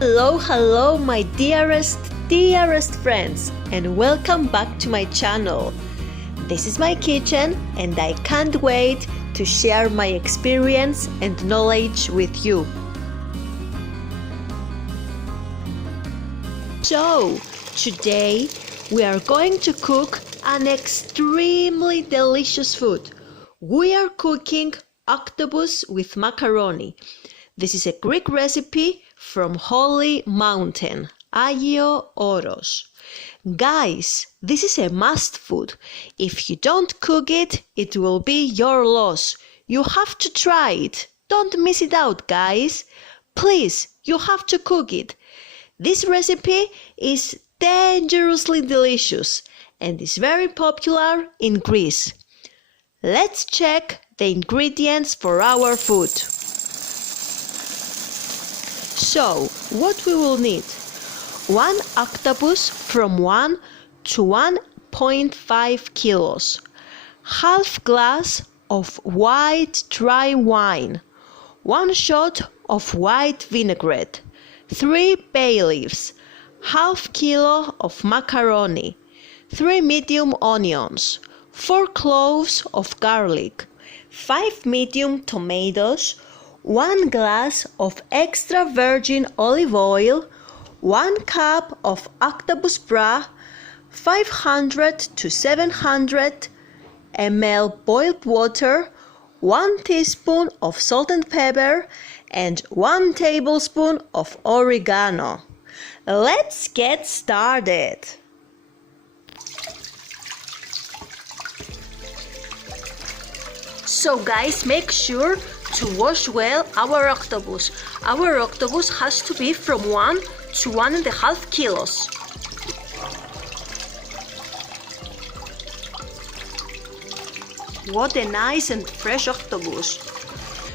Hello, my dearest friends, and welcome back to my channel. This is my kitchen, and I can't wait to share my experience and knowledge with you. So, today we are going to cook an extremely delicious food. We are cooking octopus with macaroni. This is a Greek recipe from Holy Mountain, Agio Oros. Guys, this is a must food. If you don't cook it, it will be your loss. You have to try it. Don't miss it out, guys. Please, you have to cook it. This recipe is dangerously delicious and is very popular in Greece. Let's check the ingredients for our food. So, what we will need: 1 octopus from 1 to 1.5 kilos, half glass of white dry wine, 1 shot of white vinaigrette, 3 bay leaves, half kilo of macaroni, 3 medium onions, 4 cloves of garlic, 5 medium tomatoes, 1 glass of extra virgin olive oil, 1 cup of octopus broth, 500 to 700 ml boiled water, 1 teaspoon of salt and pepper, and 1 tablespoon of oregano. Let's get started. So guys, make sure to wash well our octopus. Our octopus has to be from 1 to 1.5 kilos. What a nice and fresh octopus.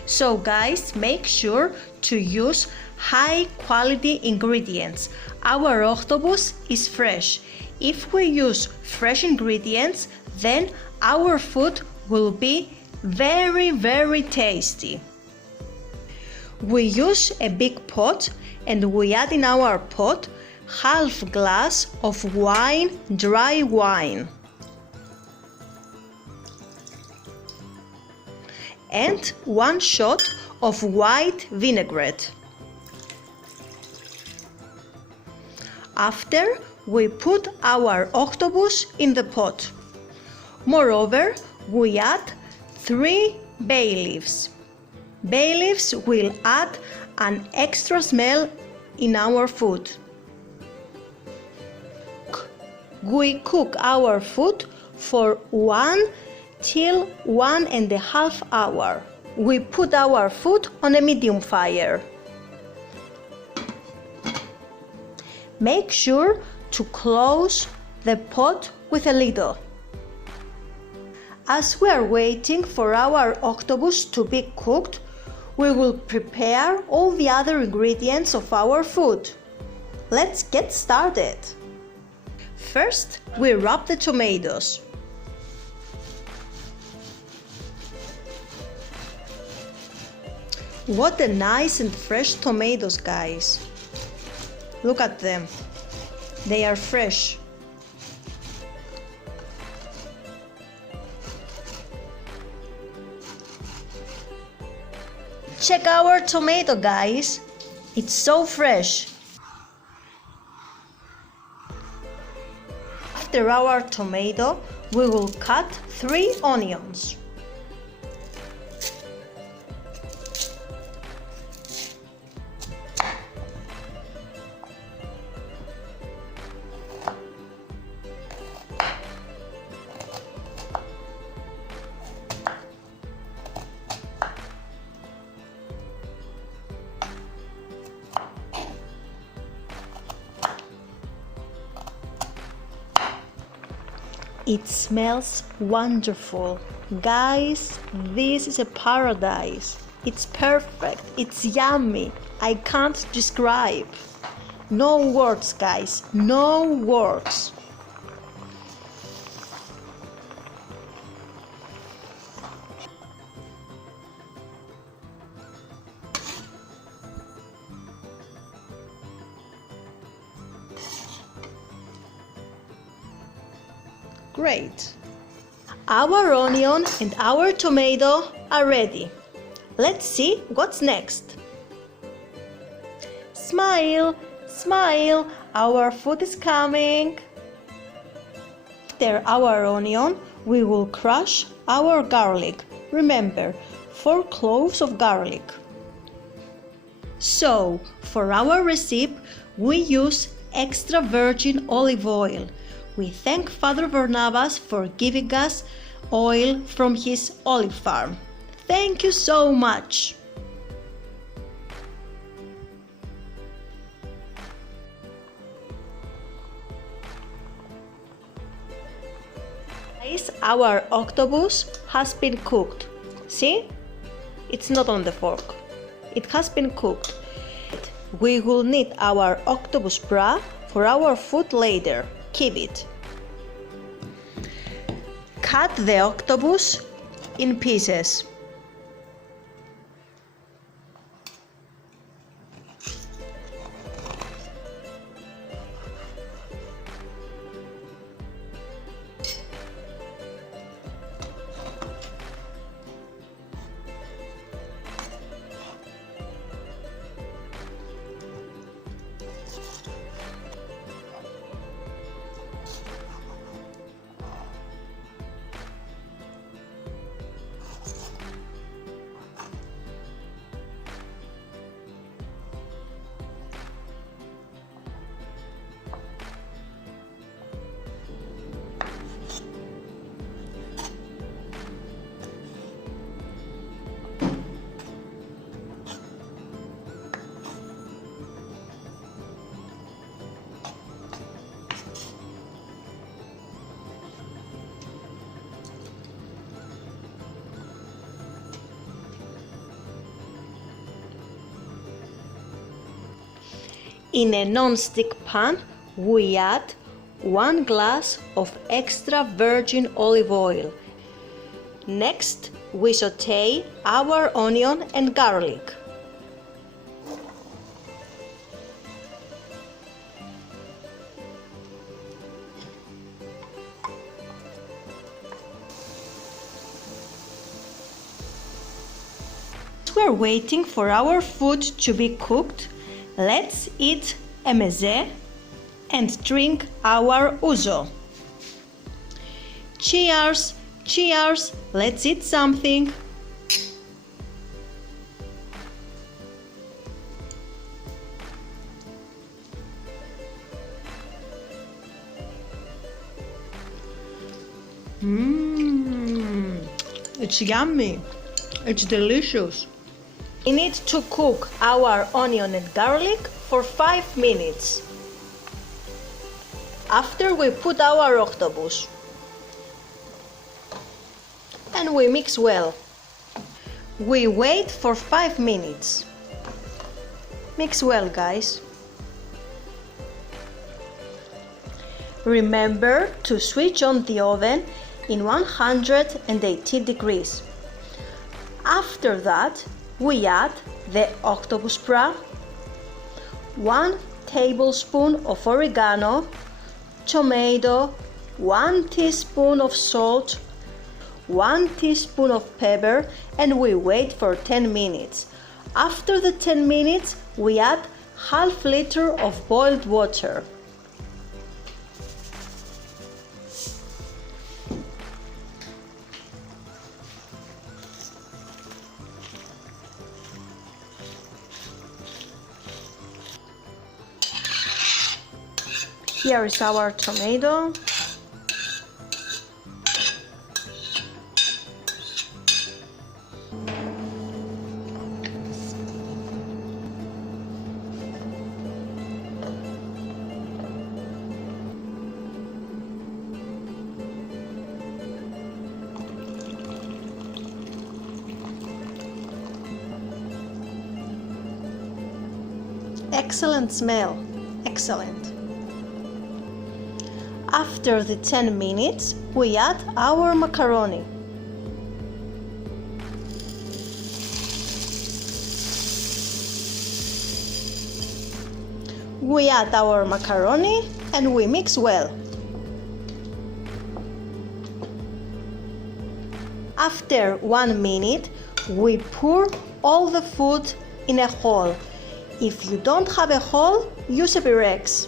So guys, make sure to use high quality ingredients. Our octopus is fresh. If we use fresh ingredients, then our food will be very tasty. We use a big pot and we add in our pot half glass of dry wine, and 1 shot of white vinaigrette. After, we put our octopus in the pot. Moreover, we add 3 bay leaves. Bay leaves will add an extra smell in our food. We cook our food for 1 till 1.5 hours. We put our food on a medium fire. Make sure to close the pot with a lid. As we are waiting for our octopus to be cooked, we will prepare all the other ingredients of our food. Let's get started. First, we wrap the tomatoes. What a nice and fresh tomatoes, guys. Look at them. They are fresh. Check our tomato, guys. It's so fresh. After our tomato, we will cut 3 onions. It smells wonderful. Guys, this is a paradise. It's perfect. It's yummy. I can't describe. No words, guys. No words. Great! Our onion and our tomato are ready. Let's see what's next. Smile, smile, our food is coming. After our onion, we will crush our garlic. Remember, 4 cloves of garlic. So, for our recipe, we use extra virgin olive oil. We thank Father Barnabas for giving us oil from his olive farm. Thank you so much. Guys, our octopus has been cooked. See? It's not on the fork. It has been cooked. We will need our octopus bra for our food later. Keep it. Cut the octopus in pieces. In a non-stick pan, we add 1 glass of extra virgin olive oil. Next, we saute our onion and garlic. We're waiting for our food to be cooked. Let's eat a meze and drink our ouzo. Cheers! Cheers! Let's eat something. It's yummy. It's delicious. We need to cook our onion and garlic for 5 minutes. After we put our octopus and we mix well. We wait for 5 minutes. Mix well, guys. Remember to switch on the oven in 180 degrees. After that, we add the octopus bra, 1 tablespoon of oregano, tomato, 1 teaspoon of salt, 1 teaspoon of pepper, and we wait for 10 minutes. After the 10 minutes, we add half liter of boiled water. Here is our tomato. Excellent smell. Excellent. After the 10 minutes, we add our macaroni. We add our macaroni and we mix well. After 1 minute, we pour all the food in a hole. If you don't have a hole, use a Pyrex.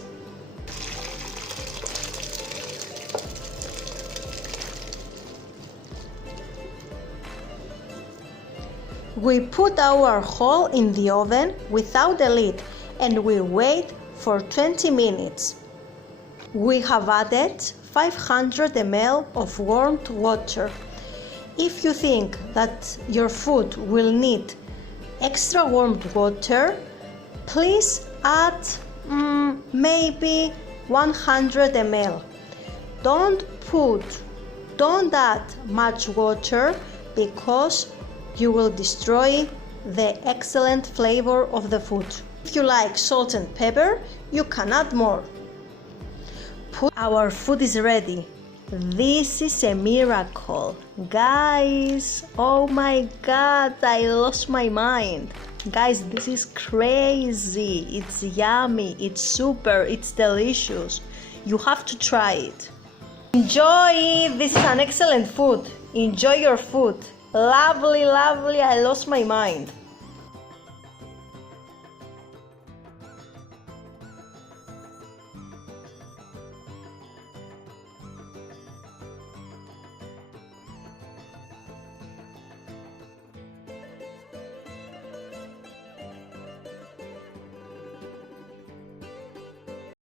We put our hole in the oven without a lid and we wait for 20 minutes. We have added 500 ml of warmed water. If you think that your food will need extra warmed water, please add maybe 100 ml. Don't add much water because you will destroy the excellent flavor of the food. If you like salt and pepper, you can add more. Our food is ready. This is a miracle. Guys, oh my God, I lost my mind. Guys, this is crazy. It's yummy, it's super, it's delicious. You have to try it. Enjoy! This is an excellent food. Enjoy your food. Lovely, lovely, I lost my mind.